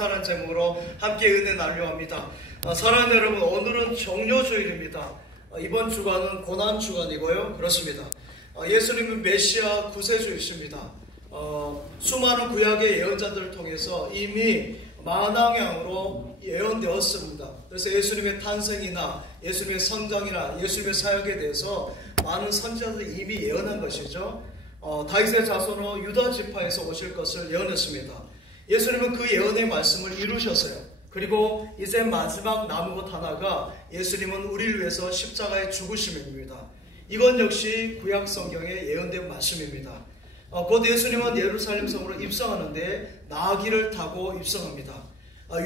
감사하는 제목으로 함께 은혜 나누려 합니다. 사랑하는 여러분, 오늘은 종료주일입니다. 이번 주간은 고난주간이고요. 그렇습니다. 예수님은 메시아 구세주이십니다. 수많은 구약의 예언자들을 통해서 이미 만왕양으로 예언되었습니다. 그래서 예수님의 탄생이나 예수님의 성장이나 예수님의 사역에 대해서 많은 선지자들이 이미 예언한 것이죠. 다윗의 자손으로 유다 지파에서 오실 것을 예언했습니다. 예수님은 그 예언의 말씀을 이루셨어요. 그리고 이제 마지막 나무것 하나가 예수님은 우리를 위해서 십자가에 죽으심입니다. 이건 역시 구약 성경에 예언된 말씀입니다. 곧 예수님은 예루살렘 성으로 입성하는데 나귀를 타고 입성합니다.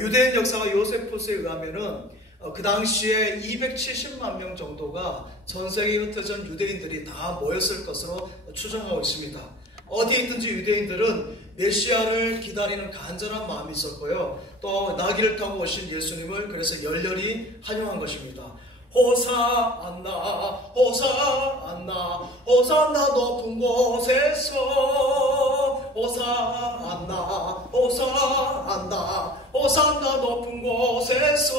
유대인 역사가 요세푸스에 의하면은 그 당시에 270만 명 정도가 전 세계에 흩어진 유대인들이 다 모였을 것으로 추정하고 있습니다. 어디에 있든지 유대인들은 메시아를 기다리는 간절한 마음이 있었고요. 또 나귀를 타고 오신 예수님을 그래서 열렬히 환영한 것입니다. 호산나 호산나 호산나 높은 곳에서 호산나 호산나 호산나 높은 곳에서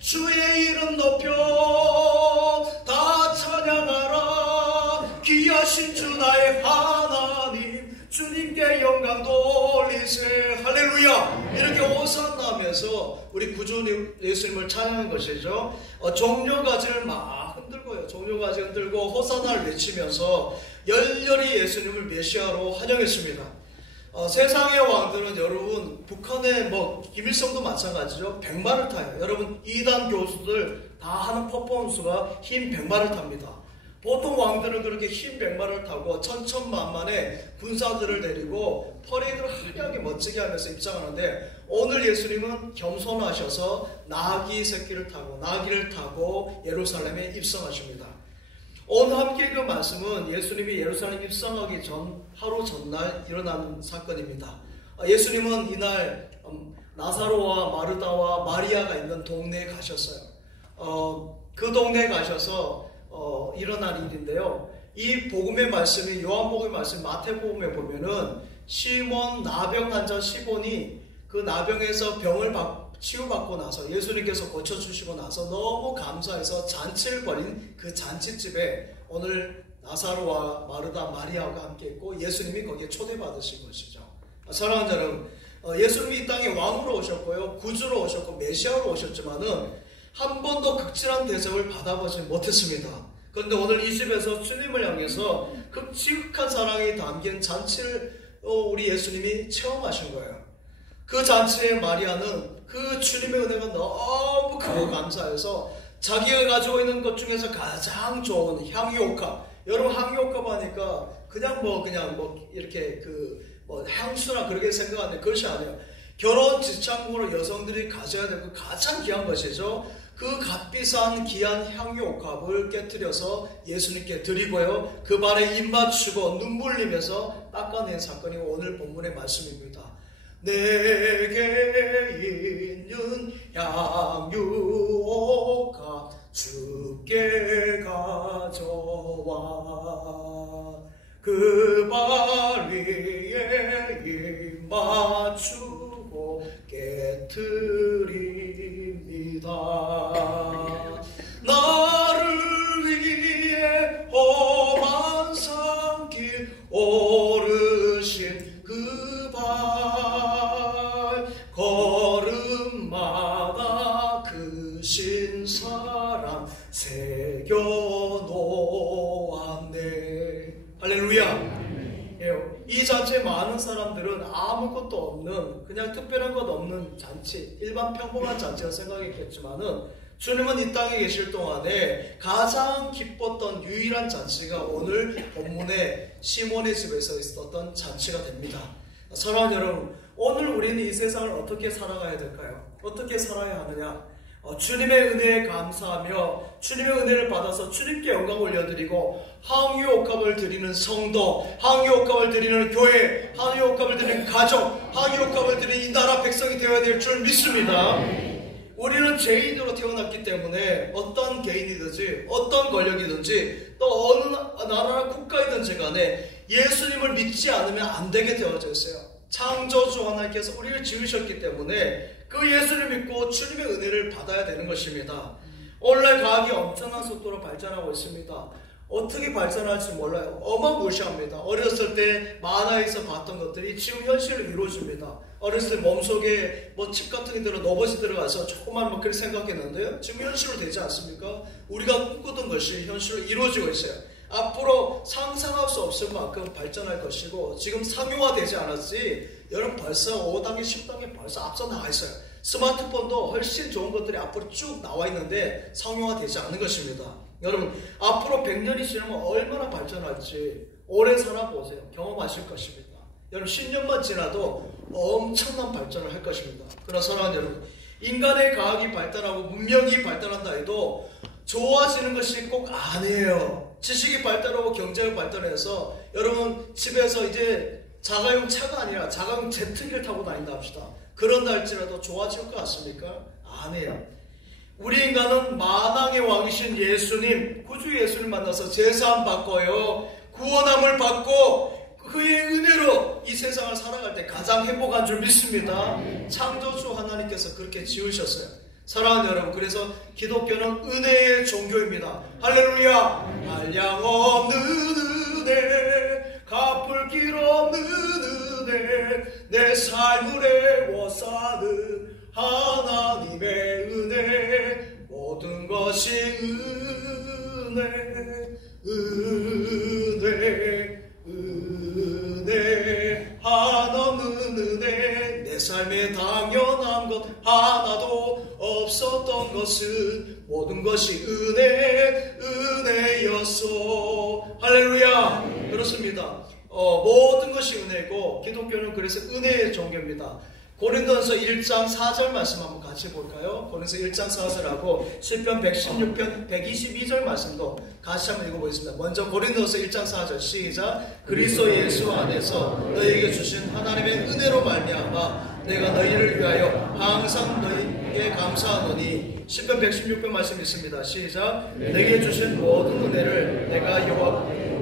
주의 이름 높여 다 찬양하라. 귀하신 주 나의 하나님 주님께 영광 돌리세. 할렐루야. 이렇게 호산나 하면서 우리 구주 예수님을 찬양한 것이죠. 종려가지를 막 흔들고요. 종려가지 흔들고 호산나를 외치면서 열렬히 예수님을 메시아로 환영했습니다. 세상의 왕들은 여러분, 북한의 김일성도 마찬가지죠. 백마를 타요. 여러분, 이단 교수들 다 하는 퍼포먼스가 흰 백마를 탑니다. 보통 왕들은 그렇게 흰 백마를 타고 천천만만의 군사들을 데리고 퍼레이드를 화려하게 멋지게 하면서 입장하는데, 오늘 예수님은 겸손하셔서 나귀를 타고 예루살렘에 입성하십니다. 오늘 함께 읽은 말씀은 예수님이 예루살렘 입성하기 전 하루 전날 일어난 사건입니다. 예수님은 이날 나사로와 마르다와 마리아가 있는 동네에 가셨어요. 그 동네에 가셔서 일어난 일인데요. 이 복음의 말씀이 요한복음의 말씀 마태복음에 보면은 시몬 나병 환자 시몬이 그 나병에서 병을 치유받고 나서 예수님께서 고쳐주시고 나서 너무 감사해서 잔치를 벌인 그 잔치집에 오늘 나사로와 마르다 마리아가 함께 있고 예수님이 거기에 초대받으신 것이죠. 사랑하는 여러분, 예수님이 이 땅에 왕으로 오셨고요, 구주로 오셨고 메시아로 오셨지만은 한 번도 극진한 대접을 받아보지 못했습니다. 그런데 오늘 이 집에서 주님을 향해서 지극한 사랑이 담긴 잔치를 우리 예수님이 체험하신 거예요. 그 잔치에 마리아는 그 주님의 은혜가 너무 크고 감사해서 자기가 가지고 있는 것 중에서 가장 좋은 향유옥합, 여러분 향유옥합 하니까 그냥 이렇게 향수나 그렇게 생각하는데 그것이 아니에요. 결혼 지참금으로 여성들이 가져야 될 가장 귀한 것이죠. 그 값비싼 귀한 향유옥합을 깨뜨려서 예수님께 드리고요, 그 발에 입 맞추고 눈물 흘리면서 닦아낸 사건이 오늘 본문의 말씀입니다. 내게 있는 향유옥합 주께 가져와 그 발 위에 입 맞추고 깨트립니다. 나를 위해 험한 산길 오르신 그 발 걸음마다 크신 사랑 새겨놓았네. 할렐루야. 이 잔치에 많은 사람들은 아무것도 없는, 그냥 특별한 것 없는 잔치, 일반 평범한 잔치라 생각했겠지만은 주님은 이 땅에 계실 동안에 가장 기뻤던 유일한 잔치가 오늘 본문의 시몬의 집에서 있었던 잔치가 됩니다. 사랑하는 여러분, 오늘 우리는 이 세상을 어떻게 살아가야 될까요? 어떻게 살아야 하느냐? 주님의 은혜에 감사하며 주님의 은혜를 받아서 주님께 영광 올려드리고 향유옥합을 드리는 성도, 향유옥합을 드리는 교회, 향유옥합을 드리는 가족, 향유옥합을 드리는 이 나라 백성이 되어야 될 줄 믿습니다. 우리는 죄인으로 태어났기 때문에 어떤 개인이든지 어떤 권력이든지 또 어느 나라나 국가이든지 간에 예수님을 믿지 않으면 안 되게 되어져 있어요. 창조주 하나님께서 우리를 지으셨기 때문에 그 예수를 믿고 주님의 은혜를 받아야 되는 것입니다. 오늘날 과학이 엄청난 속도로 발전하고 있습니다. 어떻게 발전할지 몰라요. 어마무시합니다. 어렸을 때 만화에서 봤던 것들이 지금 현실로 이루어집니다. 어렸을 때 몸속에 칩 같은 게 로봇이 들어가서 조그만 그렇게 생각했는데요. 지금 현실로 되지 않습니까? 우리가 꿈꾸던 것이 현실로 이루어지고 있어요. 앞으로 상상할 수 없을 만큼 발전할 것이고, 지금 상용화되지 않았지 여러분 벌써 5단계 10단계 벌써 앞서 나와 있어요. 스마트폰도 훨씬 좋은 것들이 앞으로 쭉 나와 있는데 상용화되지 않는 것입니다. 여러분 앞으로 100년이 지나면 얼마나 발전할지 오래 살아보세요. 경험하실 것입니다. 여러분 10년만 지나도 엄청난 발전을 할 것입니다. 그러나 사랑하는 여러분, 인간의 과학이 발달하고 문명이 발달한다 해도 좋아지는 것이 꼭 아니에요. 지식이 발달하고 경제가 발달해서 여러분 집에서 이제 자가용 차가 아니라 자가용 제트기를 타고 다닌다 합시다. 그런다 할지라도 좋아질 것 같습니까? 아니에요. 우리 인간은 만왕의 왕이신 예수님, 구주 예수님 만나서 제사함 받고요, 구원함을 받고 그의 은혜로 이 세상을 살아갈 때 가장 행복한 줄 믿습니다. 창조주 하나님께서 그렇게 지으셨어요. 사랑하는 여러분, 그래서 기독교는 은혜의 종교입니다. 할렐루야! 한량없는 은혜, 갚을 길 없는 은혜, 내 삶을 애워싸는 하나님의 은혜, 모든 것이 은혜, 은혜, 은혜, 한없는 은혜, 내 삶에 당연한 것 하나도 없었던 것은 모든 것이 은혜, 은혜였소. 할렐루야. 그렇습니다. 모든 것이 은혜고 기독교는 그래서 은혜의 종교입니다. 고린도전서 1장 4절 말씀 한번 같이 볼까요? 고린도전서 1장 4절하고 시편 116편 122절 말씀도 같이 한번 읽어보겠습니다. 먼저 고린도전서 1장 4절 시작. 그리스도 예수 안에서 너희에게 주신 하나님의 은혜로 말미암아 내가 너희를 위하여 항상 너희에게 감사하노니. 시편 116편 말씀 있습니다. 시작. 내게 주신 모든 은혜를 내가 여호와께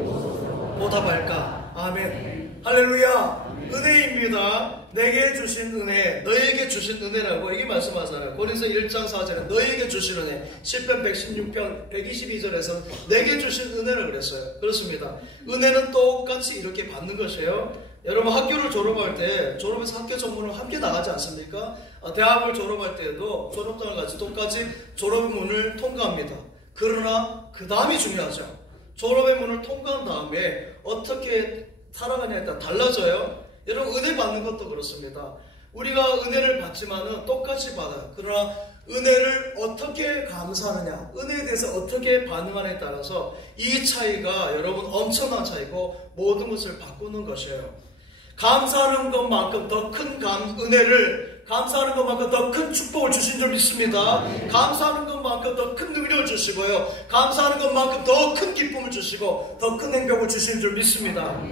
보답할까. 아멘. 할렐루야. 은혜입니다. 내게 주신 은혜, 너에게 주신 은혜라고 이게 말씀하잖아요. 고린도서 1장 4절에 너에게 주신 은혜, 시편 116편 122절에서 내게 주신 은혜를 그랬어요. 그렇습니다. 은혜는 똑같이 이렇게 받는 것이에요. 여러분 학교를 졸업할 때 졸업해서 학교 정문을 함께 나가지 않습니까? 대학을 졸업할 때도 졸업장을 같이 똑같이 졸업의 문을 통과합니다. 그러나 그 다음이 중요하죠. 졸업의 문을 통과한 다음에 어떻게 살아가냐에 따라 달라져요. 여러분 은혜 받는 것도 그렇습니다. 우리가 은혜를 받지만은 똑같이 받아요. 그러나 은혜를 어떻게 감사하느냐, 은혜에 대해서 어떻게 반응하느냐에 따라서 이 차이가 여러분 엄청난 차이고 모든 것을 바꾸는 것이에요. 감사하는 것만큼 더 큰 은혜를, 감사하는 것만큼 더 큰 축복을 주신 줄 믿습니다. 감사하는 것만큼 더 큰 능력을 주시고요, 감사하는 것만큼 더 큰 기쁨을 주시고 더 큰 행복을 주신 줄 믿습니다.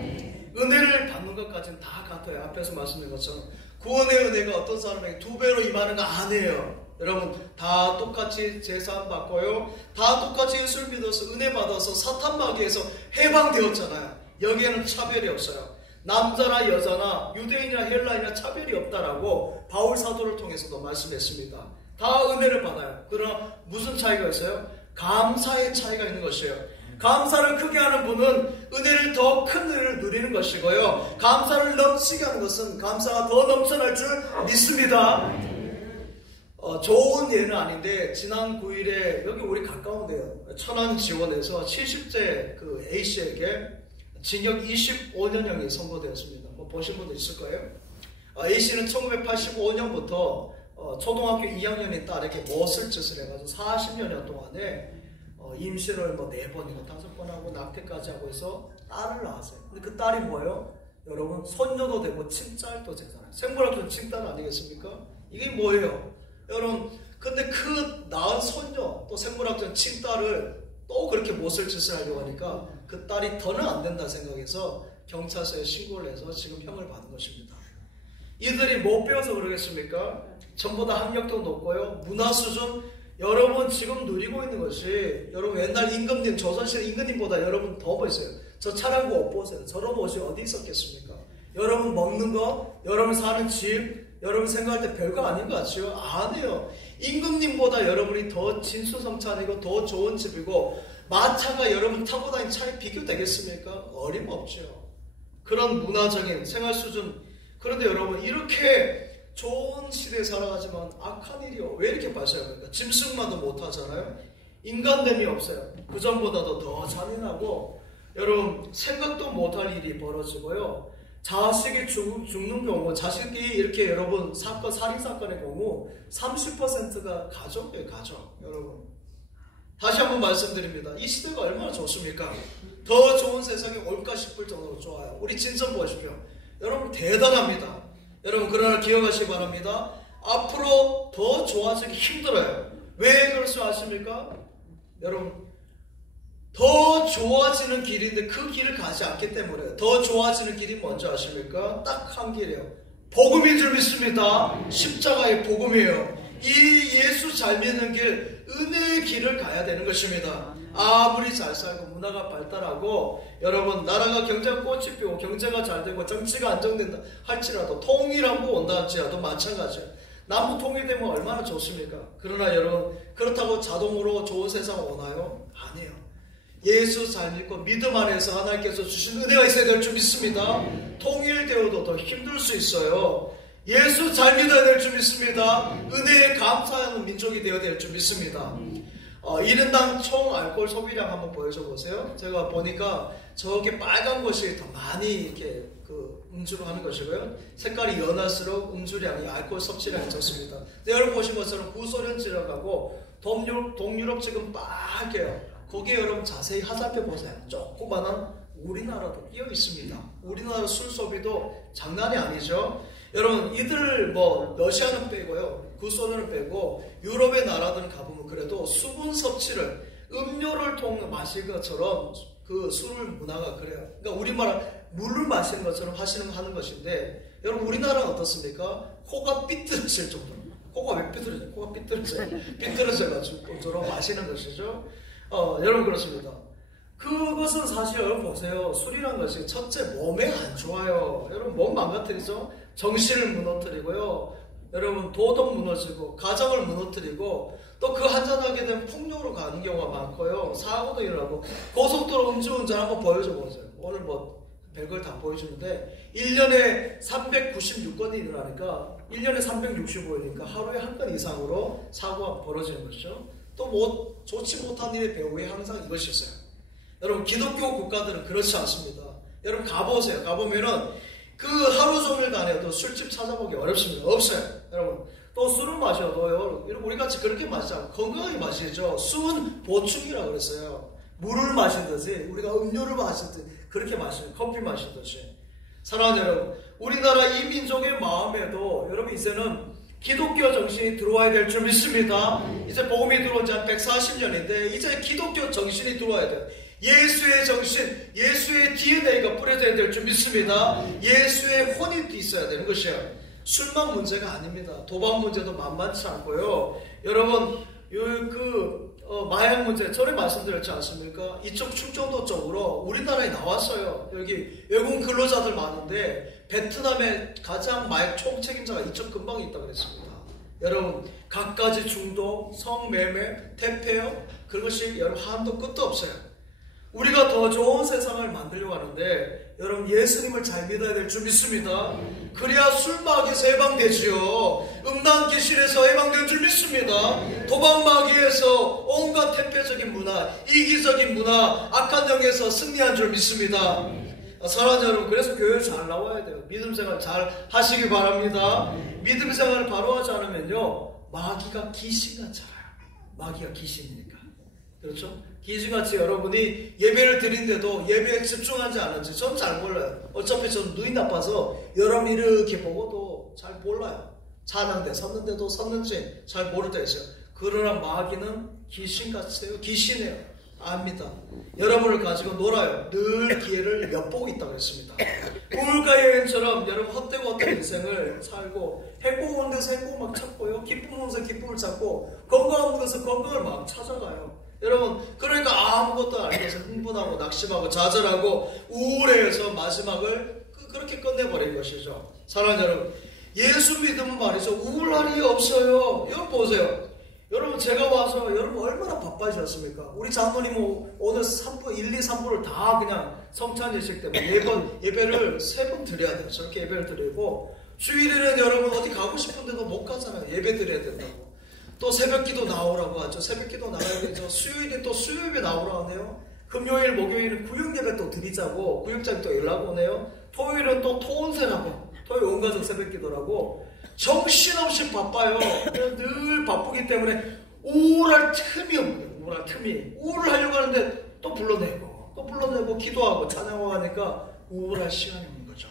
은혜를 받는 것까지는 다 같아요. 앞에서 말씀드린 것처럼 구원의 은혜가 어떤 사람에게 2배로 임하는 거 아니에요. 여러분 다 똑같이 제사함 받고요, 다 똑같이 예수를 믿어서 은혜 받아서 사탄 마귀에서 해방되었잖아요. 여기에는 차별이 없어요. 남자나 여자나 유대인이나 헬라인이나 차별이 없다라고 바울 사도를 통해서도 말씀했습니다. 다 은혜를 받아요. 그러나 무슨 차이가 있어요? 감사의 차이가 있는 것이에요. 감사를 크게 하는 분은 은혜를 더 큰 은혜를 누리는 것이고요, 감사를 넘치게 하는 것은 감사가 더 넘쳐날 줄 믿습니다. 좋은 예는 아닌데 지난 9일에 여기 우리 가까운데요, 천안 지원에서 70대 그 A씨에게 징역 25년형이 선고되었습니다. 뭐 보신 분도 있을 거예요. A씨는 1985년부터 초등학교 2학년인 딸에게 못을 짓을 해가지고 40여년 동안에 임신을 4번이고 5번 하고 낙태까지 하고 해서 딸을 낳았어요. 근데 그 딸이 뭐예요? 여러분 손녀도 되고 친딸도 되잖아요. 생물학적 친딸 아니겠습니까? 이게 뭐예요? 여러분 근데 그 낳은 손녀 또 생물학적 친딸을 또 그렇게 못을 짓을 하려고 하니까 그 딸이 더는 안 된다 생각해서 경찰서에 신고를 해서 지금 형을 받은 것입니다. 이들이 못 배워서 그러겠습니까? 전부 다 학력도 높고요, 문화 수준, 여러분 지금 누리고 있는 것이, 여러분 옛날 임금님, 조선시대 임금님보다 여러분 더 보세요. 저 차량고 옷 보세요. 저런 옷이 어디 있었겠습니까? 여러분 먹는 거, 여러분 사는 집, 여러분 생각할 때 별거 아닌 것 같죠? 아니에요. 임금님보다 여러분이 더 진수성찬이고 더 좋은 집이고 마차가 여러분 타고 다니는 차에 비교되겠습니까? 어림없죠. 그런 문화적인 생활 수준. 그런데 여러분 이렇게 좋은 시대에 살아가지만 악한 일이요. 왜 이렇게 발생합니까? 짐승만도 못하잖아요. 인간됨이 없어요. 그전보다도 더 잔인하고 여러분 생각도 못할 일이 벌어지고요. 자식이 죽는 경우, 자식이 이렇게 여러분 살인사건의 경우 30%가 가족이에요. 가족. 여러분 다시 한번 말씀드립니다. 이 시대가 얼마나 좋습니까? 더 좋은 세상이 올까 싶을 정도로 좋아요. 우리 진천 보십시오. 여러분 대단합니다. 여러분 그러나 기억하시기 바랍니다. 앞으로 더 좋아지기 힘들어요. 왜 그럴 수 아십니까? 여러분 더 좋아지는 길인데 그 길을 가지 않기 때문에 더 좋아지는 길이 뭔지 아십니까? 딱 한 길이에요. 복음인 줄 믿습니다. 십자가의 복음이에요. 이 예수 잘 믿는 길, 은혜의 길을 가야 되는 것입니다. 아무리 잘 살고 문화가 발달하고 여러분 나라가 경제가 꽃이 피고 경제가 잘 되고 정치가 안정된다 할지라도 통일하고 온다 할지라도 마찬가지예요. 남북 통일되면 얼마나 좋습니까? 그러나 여러분 그렇다고 자동으로 좋은 세상 오나요? 아니에요. 예수 잘 믿고 믿음 안에서 하나님께서 주신 은혜가 있어야 될 줄 믿습니다. 통일되어도 더 힘들 수 있어요. 예수 잘 믿어야 될 줄 믿습니다. 은혜에 감사하는 민족이 되어야 될 줄 믿습니다. 1인당 총 알코올 소비량 한번 보여줘 보세요. 제가 보니까 저게 빨간 것이 더 많이 이렇게 음주를 하는 것이고요. 색깔이 연할수록 음주량이 알코올 섭취량이 적습니다. 여러분 보신 것처럼 구소련 지역하고 동유럽 지금 빨개요. 거기에 여러분 자세히 화살표 보세요. 조그만한 우리나라도 끼어 있습니다. 우리나라 술 소비도 장난이 아니죠. 여러분 이들 러시아는 빼고요. 구소련은 빼고 유럽의 나라들은 가보면 그래도 수분 섭취를 음료를 통해 마실 것처럼 그 술 문화가 그래요. 그러니까 우리말 물을 마시는 것처럼 하는 것인데 여러분 우리나라는 어떻습니까? 코가 삐뚤어질 정도로. 코가 왜 삐뚤어져요? 코가 삐뚤어져가지고 저런 마시는 것이죠. 여러분 그렇습니다. 그것은 사실 여러분 보세요. 술이란 것이 첫째 몸에 안 좋아요. 여러분 몸 망가뜨리죠. 정신을 무너뜨리고요. 여러분 도덕 무너지고 가정을 무너뜨리고 또 그 한잔하게 되면 폭력으로 가는 경우가 많고요. 사고도 일어나고 고속도로 음주운전 한번 보여줘 보세요. 오늘 별걸 다 보여주는데 1년에 396건이 일어나니까 1년에 365일이니까 하루에 한 건 이상으로 사고가 벌어지는 것이죠. 또 좋지 못한 일의 배후에 항상 이것이 있어요. 여러분 기독교 국가들은 그렇지 않습니다. 여러분 가보세요. 가보면은 그 하루 종일 다녀도 술집 찾아보기 어렵습니다. 없어요. 여러분 또 술을 마셔도요. 우리같이 그렇게 마시지 않고 건강하게 마시죠. 술은 보충이라고 그랬어요. 물을 마시듯이 우리가 음료를 마시듯이 그렇게 마시는 커피 마시듯이. 사랑하는 여러분 우리나라 이 민족의 마음에도 여러분 이제는 기독교 정신이 들어와야 될 줄 믿습니다. 이제 복음이 들어온 지 한 140년인데 이제 기독교 정신이 들어와야 돼요. 예수의 정신, 예수의 DNA가 뿌려져야 될 줄 믿습니다. 예수의 혼이 있어야 되는 것이에요. 술만 문제가 아닙니다. 도박 문제도 만만치 않고요. 여러분 마약 문제 전에 말씀드렸지 않습니까? 이쪽 충청도 쪽으로 우리나라에 나왔어요. 여기 외국 근로자들 많은데 베트남의 가장 마약 총책임자가 이쪽 근방에 있다고 그랬습니다. 여러분 갖가지 중독, 성매매, 태폐요 그것이 여러분 한도 끝도 없어요. 우리가 더 좋은 세상을 만들려고 하는데 여러분 예수님을 잘 믿어야 될 줄 믿습니다. 그래야 술마귀에서 해방되지요. 음란 귀신에서 해방될 줄 믿습니다. 도박마귀에서 온갖 태폐적인 문화, 이기적인 문화, 악한 영에서 승리한 줄 믿습니다. 사랑하는 여러분 그래서 교회 잘 나와야 돼요. 믿음 생활 잘 하시기 바랍니다. 믿음 생활을 바로 하지 않으면요 마귀가 귀신같이 알아요. 마귀가 귀신이니까. 그렇죠? 귀신같이 여러분이 예배를 드리는데도 예배에 집중하지 않은지 전 잘 몰라요. 어차피 저는 눈이 나빠서 여러분 이렇게 보고도 잘 몰라요. 찬양대 섰는데도 섰는지 잘 모를 때 있어요. 그러나 마귀는 귀신같이요. 귀신이에요. 압니다. 여러분을 가지고 놀아요. 늘 기회를 엿보고 있다고 했습니다. 우울과 여행처럼 여러분 헛되고 헛된 인생을 살고 행복 없는 데서 행복 막 찾고요. 기쁨 없는 데서 기쁨을 찾고 건강 없는 데서 건강을 막 찾아가요. 여러분 그러니까 아무것도 안 돼서 흥분하고 낙심하고 좌절하고 우울해서 마지막을 그렇게 끝내버린 것이죠. 사랑하는 여러분, 예수 믿으면 말이죠, 우울할 일이 없어요. 여러분 보세요. 여러분 제가 와서 여러분 얼마나 바빠지셨습니까? 우리 장로님 오늘 3부, 1, 2, 3부를 다 그냥 성찬 예식 때문에 예배를 3번 드려야 돼요. 저렇게 예배를 드리고, 주일에는 여러분 어디 가고 싶은데도 못 가잖아요. 예배 드려야 된다고. 또 새벽기도 나오라고 하죠. 새벽기도 나가야 되죠. 수요일에 또 수요예배 나오라고 하네요. 금요일, 목요일은 구역예배 또 드리자고 구역장이 또 연락 오네요. 토요일은 또 토온세라고, 토요일 온가족 새벽기도라고. 정신없이 바빠요. 늘 바쁘기 때문에 우울할 틈이 없는 거예요. 우울을 하려고 하는데 또 불러내고 기도하고 찬양하고 하니까 우울할 시간이 없는 거죠.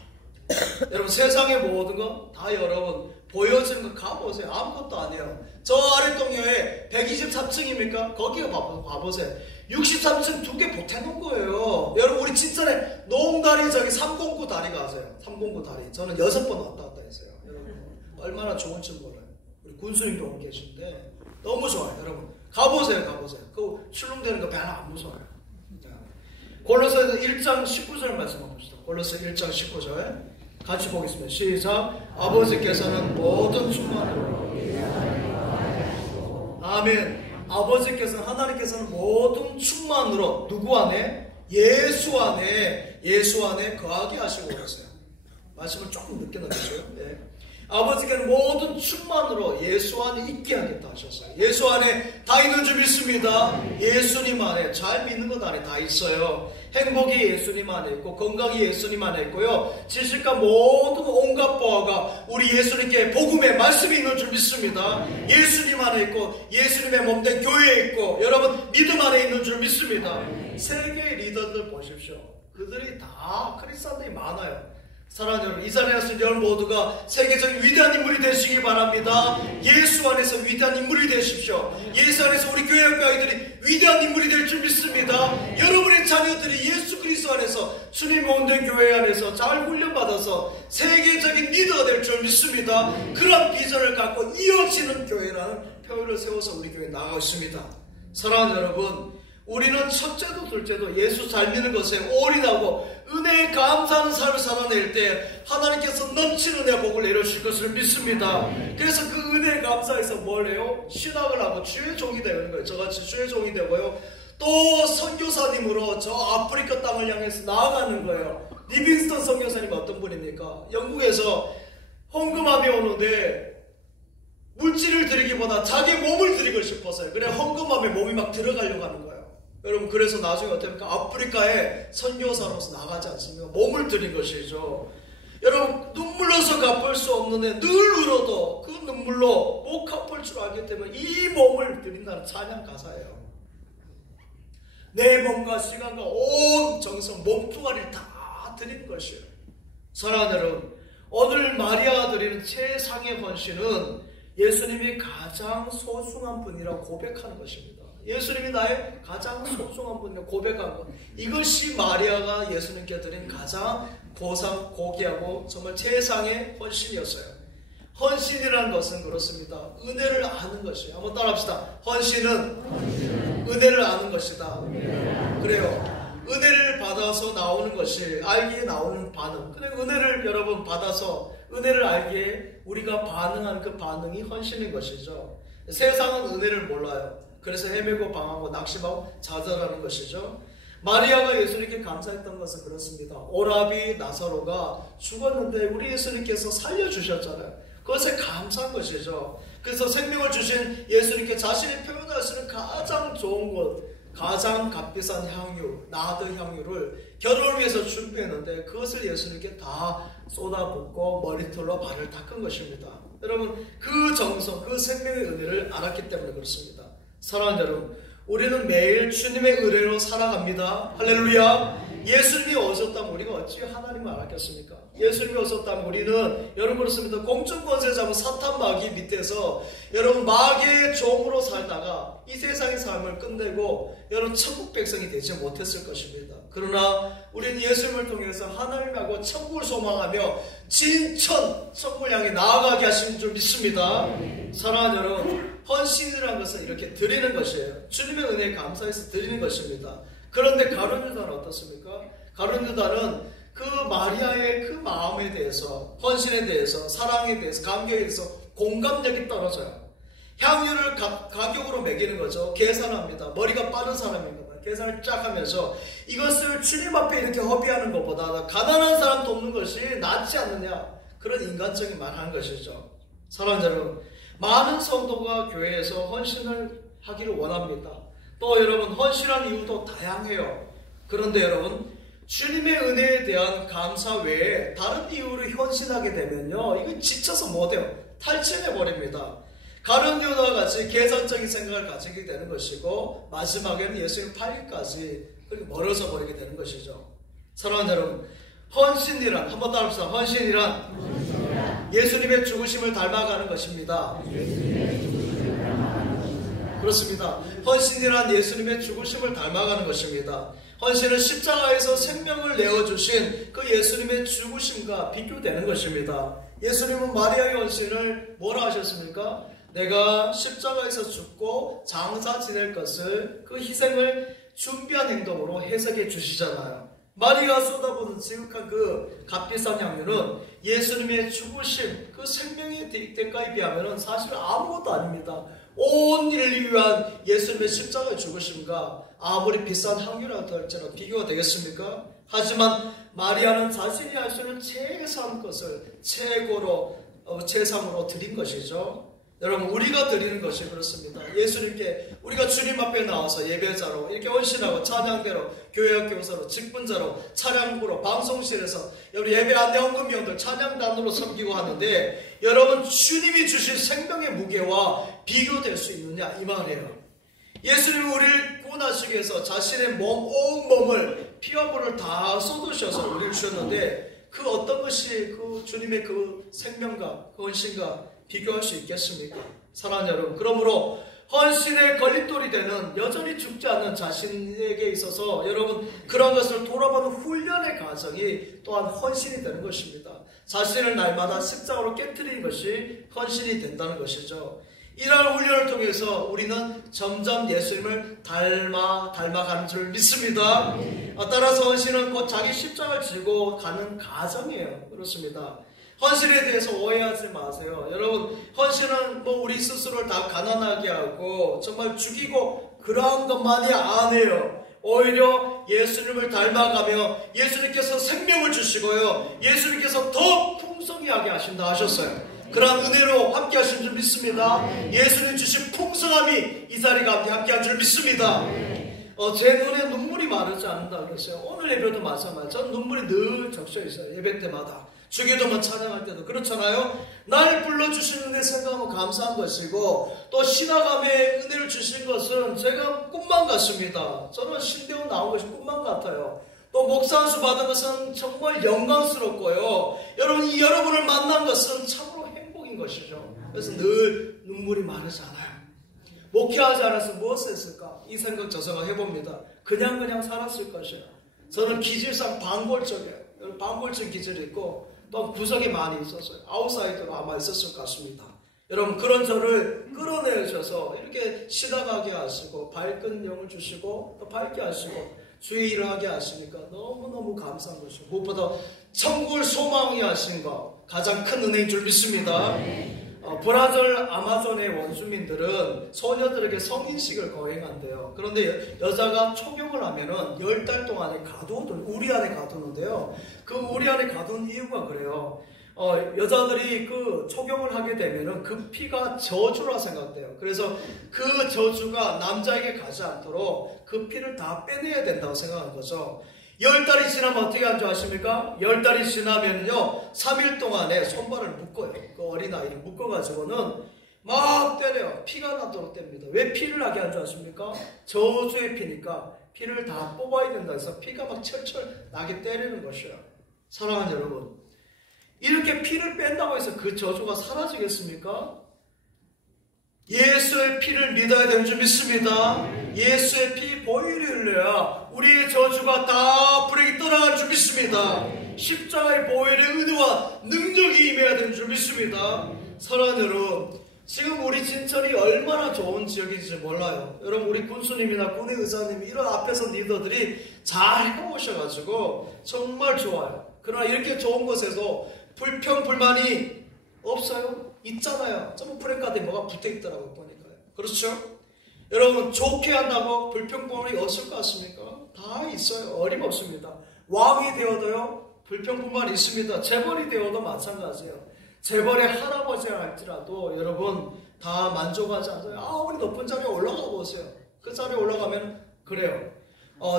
여러분 세상의 모든 거 다 여러분 보여지는 거 가보세요. 아무것도 아니에요. 저 아래동료에 123층입니까? 거기가 가보세요. 63층 2개 보태놓은 거예요. 여러분 우리 진짜에 농다리 저기 309 다리가 아세요? 309 다리. 저는 6번 왔다 갔다 했어요. 여러분 얼마나 좋은지 몰라요. 우리 군수님도 오고 계신데 너무 좋아요. 여러분 가보세요. 그 출렁대는 거 별로 안 무서워요. 골로새서 1장 19절 말씀 봅시다. 골로새 1장 19절 같이 보겠습니다. 시작. 아버지께서는 모든 충만으로, 아멘. 아버지께서는, 하나님께서는 모든 충만으로 누구 안에? 예수 안에 거하게 하시고 그러세요. 말씀을 조금 늦게 넣으세요. 네. 아버지께는 모든 충만으로 예수 안에 있게 하겠다 하셨어요. 예수 안에 다 있는 줄 믿습니다. 예수님 안에, 잘 믿는 것 안에 다 있어요. 행복이 예수님 안에 있고, 건강이 예수님 안에 있고요. 지식과 모든 온갖 보화가 우리 예수님께 복음의 말씀이 있는 줄 믿습니다. 예수님 안에 있고, 예수님의 몸된 교회에 있고, 여러분 믿음 안에 있는 줄 믿습니다. 세계의 리더들 보십시오. 그들이 다 크리스찬들이 많아요. 사랑하는 여러분, 이 자리에 있는 여러분 모두가 세계적인 위대한 인물이 되시기 바랍니다. 예수 안에서 위대한 인물이 되십시오. 예수 안에서 우리 교회학교 아이들이 위대한 인물이 될 줄 믿습니다. 여러분의 자녀들이 예수 그리스도 안에서 주님 온된 교회 안에서 잘 훈련받아서 세계적인 리더가 될 줄 믿습니다. 그런 비전을 갖고 이어지는 교회라는 표현을 세워서 우리 교회에 나가고 있습니다. 사랑하는 여러분, 우리는 첫째도 둘째도 예수 잘 믿는 것에 올인하고 은혜에 감사하는 삶을 살아낼 때 하나님께서 넘치는 은혜 복을 내려주실 것을 믿습니다. 그래서 그 은혜에 감사해서 뭘 해요? 신학을 하고 주의 종이 되는 거예요. 저같이 주의 종이 되고요. 또 선교사님으로 저 아프리카 땅을 향해서 나아가는 거예요. 리빙스턴 선교사님 어떤 분입니까? 영국에서 헌금함이 오는데 물질을 드리기보다 자기 몸을 드리고 싶어서요. 그래 헌금함에 몸이 막 들어가려고 하는 거예요. 여러분 그래서 나중에 어떻습니까? 아프리카에 선교사로서 나가지 않습니까? 몸을 드린 것이죠. 여러분 눈물로서 갚을 수 없는데 늘 울어도 그 눈물로 못 갚을 줄 알기 때문에 이 몸을 드린다는 찬양 가사예요. 내 몸과 시간과 온 정성, 몸뚱아리를 다 드리는 것이에요. 사랑하는 여러분, 오늘 마리아가 드리는 최상의 헌신은 예수님이 가장 소중한 분이라고 고백하는 것입니다. 예수님이 나의 가장 소중한 분이라고 고백한 것, 이것이 마리아가 예수님께 드린 가장 고귀하고 정말 최상의 헌신이었어요. 헌신이라는 것은 그렇습니다. 은혜를 아는 것이에요. 한번 따라합시다. 헌신은 은혜를 아는 것이다. 그래요. 은혜를 받아서 나오는 것이 알기에 나오는 반응. 그래 은혜를 여러분 받아서 은혜를 알기에 우리가 반응한 그 반응이 헌신인 것이죠. 세상은 은혜를 몰라요. 그래서 헤매고 방황하고 낙심하고 좌절하는 것이죠. 마리아가 예수님께 감사했던 것은 그렇습니다. 오라비 나사로가 죽었는데 우리 예수님께서 살려주셨잖아요. 그것에 감사한 것이죠. 그래서 생명을 주신 예수님께 자신이 표현할 수 있는 가장 좋은 것, 가장 값비싼 향유, 나드 향유를 결혼을 위해서 준비했는데 그것을 예수님께 다 쏟아붓고 머리털로 발을 닦은 것입니다. 여러분 그 정성, 그 생명의 은혜를 알았기 때문에 그렇습니다. 사랑하는 여러분, 우리는 매일 주님의 은혜로 살아갑니다. 할렐루야. 예수님이 오셨다면 우리가 어찌 하나님을 알았겠습니까? 예수님이 오셨다면 우리는 여러분 그렇습니다. 공중권세 잡은 사탄 마귀 밑에서 여러분 마귀의 종으로 살다가 이 세상의 삶을 끝내고 여러분 천국 백성이 되지 못했을 것입니다. 그러나 우리는 예수님을 통해서 하나님하고 천국을 소망하며 진천 천국을 향해 나아가게 하신 줄 믿습니다. 사랑하는 여러분, 헌신이라는 것은 이렇게 드리는 것이에요. 주님의 은혜에 감사해서 드리는 것입니다. 그런데 가룟유다는 어떻습니까? 가룟유다는 그 마리아의 그 마음에 대해서, 헌신에 대해서, 사랑에 대해서, 관계에 대해서 공감력이 떨어져요. 향유를 가격으로 매기는 거죠. 계산합니다. 머리가 빠른 사람입니다. 계산을 쫙 하면서 이것을 주님 앞에 이렇게 허비하는 것보다 가난한 사람 돕는 것이 낫지 않느냐, 그런 인간적인 말 하는 것이죠. 사랑하는 여러분, 많은 성도가 교회에서 헌신을 하기를 원합니다. 또 여러분, 헌신한 이유도 다양해요. 그런데 여러분, 주님의 은혜에 대한 감사 외에 다른 이유로 헌신하게 되면요, 이거 지쳐서 못해요. 탈진해버립니다. 가룟 유다와 같이 계산적인 생각을 가지게 되는 것이고, 마지막에는 예수님 팔기까지 그렇게 멀어져 버리게 되는 것이죠. 사랑하는 여러분, 헌신이란, 한번 따라합시다. 헌신이란 예수님의 죽으심을 닮아가는 것입니다. 그렇습니다. 헌신이란 예수님의 죽으심을 닮아가는 것입니다. 헌신은 십자가에서 생명을 내어주신 그 예수님의 죽으심과 비교되는 것입니다. 예수님은 마리아의 헌신을 뭐라 하셨습니까? 내가 십자가에서 죽고 장사 지낼 것을, 그 희생을 준비한 행동으로 해석해 주시잖아요. 마리아가 쏟아부은 지극한 그 값비싼 향유는 예수님의 죽으심, 그 생명의 대가에 비하면 사실 아무것도 아닙니다. 온 인류를 위한 예수님의 십자가의 죽으심과 아무리 비싼 향유라고 할지라도 비교가 되겠습니까? 하지만 마리아는 자신이 할 수 있는 최선한 것을 최상으로 드린 것이죠. 여러분, 우리가 드리는 것이 그렇습니다. 예수님께 우리가 주님 앞에 나와서 예배자로 이렇게 헌신하고, 찬양대로, 교회학교사로, 직분자로, 차량부로, 방송실에서 여러분 예배 안내 헌금위원들 찬양단으로 섬기고 하는데, 여러분 주님이 주신 생명의 무게와 비교될 수 있느냐, 이 말이에요. 예수님이 우리를 구원하시기 위해서 자신의 온 몸을, 피와 불을 다 쏟으셔서 우리를 주셨는데, 그 어떤 것이 그 주님의 그 생명과 그 헌신과 비교할 수 있겠습니까? 사랑하는 여러분, 그러므로 헌신의 걸림돌이 되는, 여전히 죽지 않는 자신에게 있어서 여러분, 그런 것을 돌아보는 훈련의 과정이 또한 헌신이 되는 것입니다. 자신을 날마다 십자가로 깨트리는 것이 헌신이 된다는 것이죠. 이러한 훈련을 통해서 우리는 점점 예수님을 닮아가는 줄 믿습니다. 따라서 헌신은 곧 자기 십자가를 지고 가는 과정이에요. 그렇습니다. 헌신에 대해서 오해하지 마세요. 여러분, 헌신은 우리 스스로를 다 가난하게 하고 정말 죽이고 그러한 것만이 아니에요. 오히려 예수님을 닮아가며 예수님께서 생명을 주시고요, 예수님께서 더 풍성하게 하신다 하셨어요. 그러한 은혜로 함께 하신 줄 믿습니다. 예수님 주신 풍성함이 이 자리가 함께 한 줄 믿습니다. 제 눈에 눈물이 마르지 않는다 그랬어요. 오늘 예배도 마찬가지. 전 눈물이 늘 적셔 있어요. 예배 때마다. 주기도만 찬양할 때도 그렇잖아요. 날 불러주신 은혜 생각하면 감사한 것이고, 또 신앙함의 은혜를 주신 것은 제가 꿈만 같습니다. 저는 신대원 나온 것이 꿈만 같아요. 또 목사 안수 받은 것은 정말 영광스럽고요, 여러분을 만난 것은 참으로 행복인 것이죠. 그래서 늘 눈물이 마르지 않아요. 목회하지 않았으면 무엇을 했을까? 이 생각 저 생각 해봅니다. 그냥 살았을 것이에요. 저는 기질상 반골적이에요. 반골적 기질이 있고, 또 구석이 많이 있었어요. 아웃사이더로 아마 있었을 것 같습니다. 여러분, 그런 저를 끌어내셔서 이렇게 시다가게 하시고, 밝은 영을 주시고, 또 밝게 하시고, 주의 일을 하게 하시니까 너무너무 감사한 것이고, 무엇보다 천국을 소망히 하신 것, 가장 큰 은혜인 줄 믿습니다. 브라질 아마존의 원주민들은 소녀들에게 성인식을 거행한대요. 그런데 여자가 초경을 하면은 10달 동안에 우리 안에 가두는데요. 그 우리 안에 가두는 이유가 그래요. 여자들이 그 초경을 하게 되면은 그 피가 저주라 생각돼요. 그래서 그 저주가 남자에게 가지 않도록 그 피를 다 빼내야 된다고 생각하는 거죠. 10달이 지나면 어떻게 하는 줄 아십니까? 10달이 지나면요, 3일 동안에 손발을 묶어요. 그 어린아이를 묶어가지고는 막 때려요. 피가 나도록 뗍니다. 왜 피를 나게 하는 줄 아십니까? 저주의 피니까 피를 다 뽑아야 된다 해서 피가 막 철철 나게 때리는 것이에요. 사랑하는 여러분, 이렇게 피를 뺀다고 해서 그 저주가 사라지겠습니까? 예수의 피를 믿어야 되는 줄 믿습니다. 예수의 피 보혈이 흘려야 우리의 저주가 다 불에게 떠나갈 줄 믿습니다. 십자가의 보혈의 은혜와 능력이 임해야 되는 줄 믿습니다. 사랑하는 여러분, 지금 우리 진천이 얼마나 좋은 지역인지 몰라요. 여러분, 우리 군수님이나 군의 의사님, 이런 앞에서 리더들이 잘 해오셔가지고 정말 좋아요. 그러나 이렇게 좋은 곳에도 불평, 불만이 없어요? 있잖아요. 전부 프랜카드에 뭐가 붙어있더라고요. 보니까요. 그렇죠? 여러분, 좋게 한다고 불평, 불만이 없을 것 같습니까? 다 있어요. 어림없습니다. 왕이 되어도요, 불평, 불만이 있습니다. 재벌이 되어도 마찬가지예요. 재벌의 할아버지라 할지라도 여러분 다 만족하지 않아요. 우리 높은 자리에 올라가 보세요. 그 자리에 올라가면 그래요.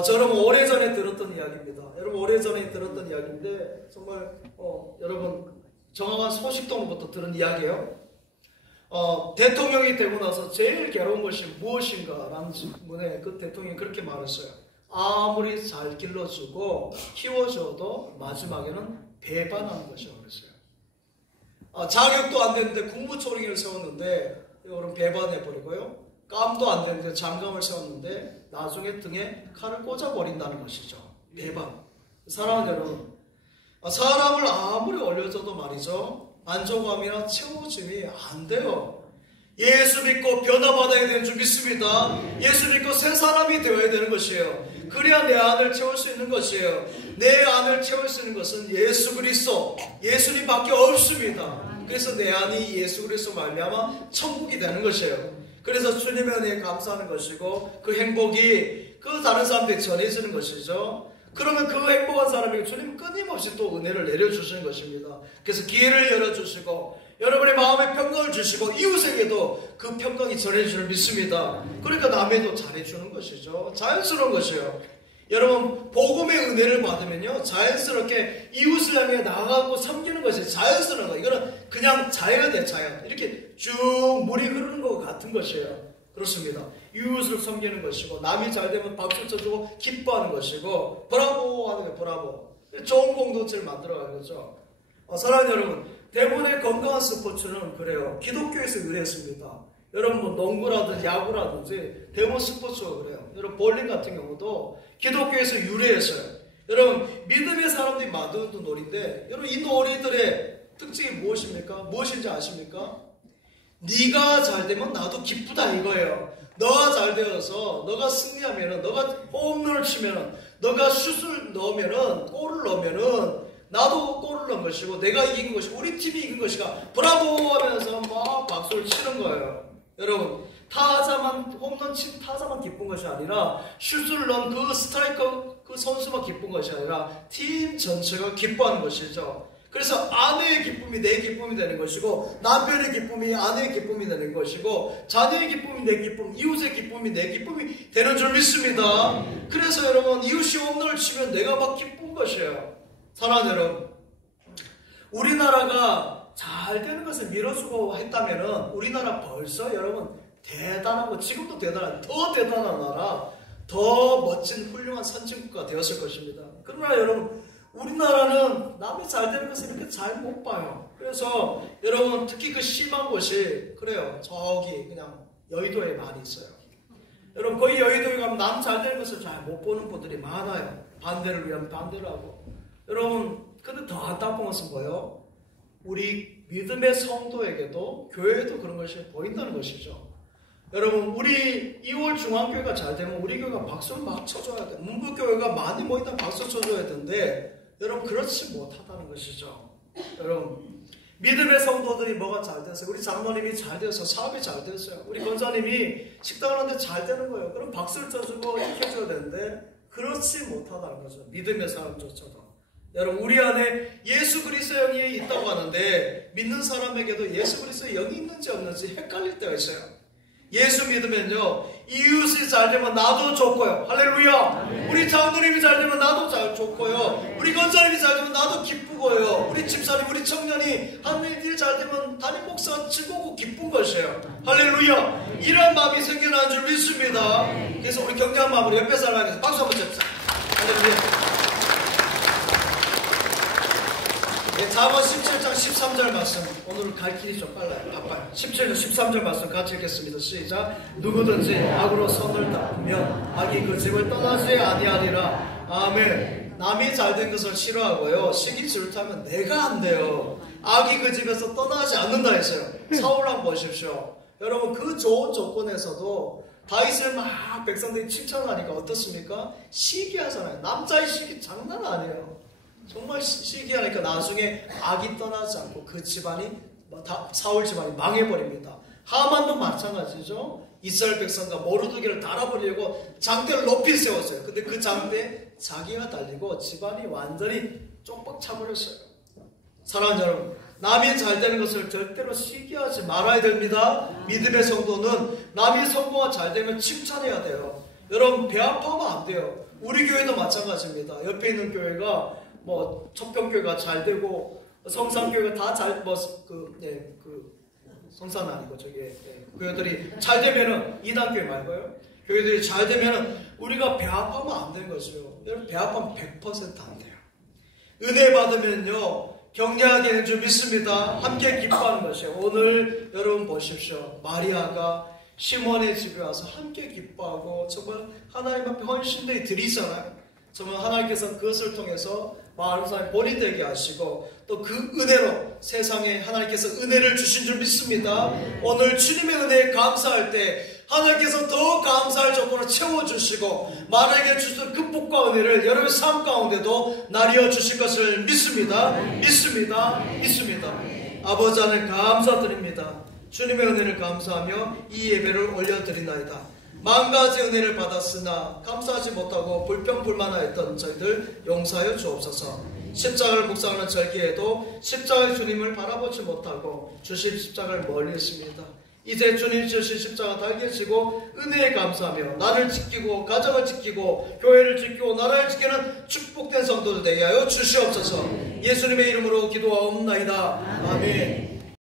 저는 오래전에 들었던 이야기입니다. 여러분 오래전에 들었던 이야기인데 정말 여러분 정확한 소식통부터 들은 이야기예요. 대통령이 되고 나서 제일 괴로운 것이 무엇인가 라는 질문에 그 대통령이 그렇게 말했어요. 아무리 잘 길러주고 키워줘도 마지막에는 배반하는 것이라고 그랬어요. 자격도 안 되는데 국무총리를 세웠는데 여러분 배반해버리고요. 깜도 안 되는데 장관을 세웠는데 나중에 등에 칼을 꽂아버린다는 것이죠. 배반. 사랑하는 여러분, 사람을 아무리 올려줘도 말이죠, 만족감이나 채워짐이 안 돼요. 예수 믿고 변화받아야 되는 줄 믿습니다. 예수 믿고 새 사람이 되어야 되는 것이에요. 그래야 내 안을 채울 수 있는 것이에요. 내 안을 채울 수 있는 것은 예수 그리스도, 예수님밖에 없습니다. 그래서 내 안이 예수 그리스도 말미암아 천국이 되는 것이에요. 그래서 주님의 은혜에 감사하는 것이고 그 행복이 그 다른 사람들이 전해지는 것이죠. 그러면 그 행복한 사람에게 주님은 끊임없이 또 은혜를 내려주시는 것입니다. 그래서 기회를 열어주시고 여러분의 마음에 평강을 주시고 이웃에게도 그 평강이 전해주는 줄 믿습니다. 그러니까 남에도 잘해주는 것이죠. 자연스러운 것이에요. 여러분 복음의 은혜를 받으면요 자연스럽게 이웃을 향해 나가고 섬기는 것이 자연스러운 거예요. 이거는 그냥 자연이에요. 자연. 이렇게 쭉 물이 흐르는 것 같은 것이에요. 그렇습니다. 이웃을 섬기는 것이고 남이 잘 되면 박수 쳐주고 기뻐하는 것이고 브라보 하는 게 브라보. 좋은 공동체를 만들어가는 거죠. 사랑하는 여러분, 대부분의 건강한 스포츠는 그래요. 기독교에서 유래했습니다. 여러분 뭐 농구라든지 야구라든지 대부분 스포츠가 그래요. 여러분 볼링 같은 경우도 기독교에서 유래했어요. 여러분 믿음의 사람들이 만드는 놀이인데 여러분 이 놀이들의 특징이 무엇입니까? 무엇인지 아십니까? 네가 잘 되면 나도 기쁘다 이거예요. 너가 잘 되어서 너가 승리하면은, 너가 홈런을 치면은, 너가 슛을 넣으면은, 골을 넣으면은 나도 골을 넣은 것이고 내가 이긴 것이고 우리 팀이 이긴 것이가 브라보 하면서 막 박수를 치는 거예요. 여러분 타자만 홈런 친 타자만 기쁜 것이 아니라 슛을 넣은 그 스트라이커 그 선수만 기쁜 것이 아니라 팀 전체가 기뻐하는 것이죠. 그래서 아내의 기쁨이 내 기쁨이 되는 것이고 남편의 기쁨이 아내의 기쁨이 되는 것이고 자녀의 기쁨이 내 기쁨, 이웃의 기쁨이 내 기쁨이 되는 줄 믿습니다. 그래서 여러분 이웃이 홈런을 치면 내가 막 기쁜 것이에요. 사랑하는 여러분, 우리나라가 잘 되는 것을 밀어주고 했다면은 우리나라 벌써 여러분 대단하고 지금도 대단한 더 대단한 나라, 더 멋진 훌륭한 선진국가 되었을 것입니다. 그러나 여러분 우리나라는 남이 잘 되는 것을 이렇게 잘 못 봐요. 그래서 여러분 특히 그 심한 곳이 그래요. 저기 그냥 여의도에 많이 있어요. 여러분 거기 여의도에 가면 남 잘 되는 것을 잘 못 보는 분들이 많아요. 반대를 위하면 반대를 하고. 여러분 근데 더 안타까운 것은 뭐예요? 우리 믿음의 성도에게도 교회에도 그런 것이 보인다는 것이죠. 여러분 우리 2월 중앙교회가 잘 되면 우리 교회가 박수를 막 쳐줘야 돼. 문부교회가 많이 모인다 박수 쳐줘야 되는데 여러분 그렇지 못하다는 것이죠. 여러분 믿음의 성도들이 뭐가 잘 됐어요? 우리 장로님이 잘 되어서 사업이 잘 됐어요. 우리 권사님이 식당을 하는데 잘 되는 거예요. 그럼 박수를 쳐주고 이렇게 해줘야 되는데 그렇지 못하다는 거죠. 믿음의 사람조차도. 여러분 우리 안에 예수 그리스도의 영이 있다고 하는데 믿는 사람에게도 예수 그리스도의 영이 있는지 없는지 헷갈릴 때가 있어요. 예수 믿으면요 이웃이 잘 되면 나도 좋고요. 할렐루야. 우리 장로님이 잘 되면 나도 잘 좋고요. 우리 권사님이 잘 되면 나도 기쁘고요. 우리 집사님 우리 청년이 하나님 일 잘 되면 담임 목사가 즐거우고 기쁜 것이에요. 할렐루야. 이런 마음이 생겨나는 줄 믿습니다. 그래서 우리 격려한 마음으로 옆에 사람에게 박수 한번 칩시다. 할렐루야. 잠언 17장 13절 말씀, 오늘 갈 길이 좀 빨라요. 바빠요. 17절 13절 말씀 같이 읽겠습니다. 시작. 누구든지 악으로 선을 닦으면 악이 그 집을 떠나지 아니하리라. 아멘. 남이 잘된 것을 싫어하고요 시기 질투하면 내가 안 돼요. 악이 그 집에서 떠나지 않는다 했어요. 사울 한번 보십시오. 여러분 그 좋은 조건에서도 다윗을 막 백성들이 칭찬하니까 어떻습니까? 시기하잖아요. 남자의 시기 장난 아니에요. 정말 시기하니까 나중에 악이 떠나지 않고 그 집안이 사울 집안이 망해버립니다. 하만도 마찬가지죠. 이스라엘 백성과 모르드게를 달아버리려고 장대를 높이 세웠어요. 근데 그 장대에 자기가 달리고 집안이 완전히 쪽박 차버렸어요. 사랑하는 여러분, 남이 잘 되는 것을 절대로 시기하지 말아야 됩니다. 믿음의 성도는 남이 성공가 잘 되면 칭찬해야 돼요. 여러분, 배 아파하면 안 돼요. 우리 교회도 마찬가지입니다. 옆에 있는 교회가 뭐 척평교회가 잘 되고 성산교회가 다 잘 성산 아니고 교회들이 잘 되면은 이단교회 말고요. 교회들이 잘 되면은 우리가 배 아파하면 안 되는 거죠. 여러분, 배 아파하면 100% 안 돼요. 은혜 받으면요 격려하게 되는 줄 믿습니다. 함께 기뻐하는 것이에요. 오늘 여러분 보십시오. 마리아가 시몬의 집에 와서 함께 기뻐하고 정말 하나님 앞에 헌신되이 드리잖아요. 정말 하나님께서 그것을 통해서 많은 사람이 본이 되게 하시고 또 그 은혜로 세상에 하나님께서 은혜를 주신 줄 믿습니다. 오늘 주님의 은혜에 감사할 때 하나님께서 더 감사할 조건을 채워주시고 만약에 주신 극복과 은혜를 여러분의 삶 가운데도 나뉘어 주실 것을 믿습니다. 믿습니다. 아버지 하나님 감사드립니다. 주님의 은혜를 감사하며 이 예배를 올려드리나이다. 만가지 은혜를 받았으나 감사하지 못하고 불평불만하였던 저희들 용서하여 주옵소서. 십자가를 묵상하는 절기에도 십자가의 주님을 바라보지 못하고 주신 십자가를 멀리 했습니다. 이제 주님 주신 십자가 달게 지고 은혜에 감사하며 나를 지키고 가정을 지키고 교회를 지키고 나라를 지키는 축복된 성도들 되게 하여 주시옵소서. 예수님의 이름으로 기도하옵나이다. 아멘.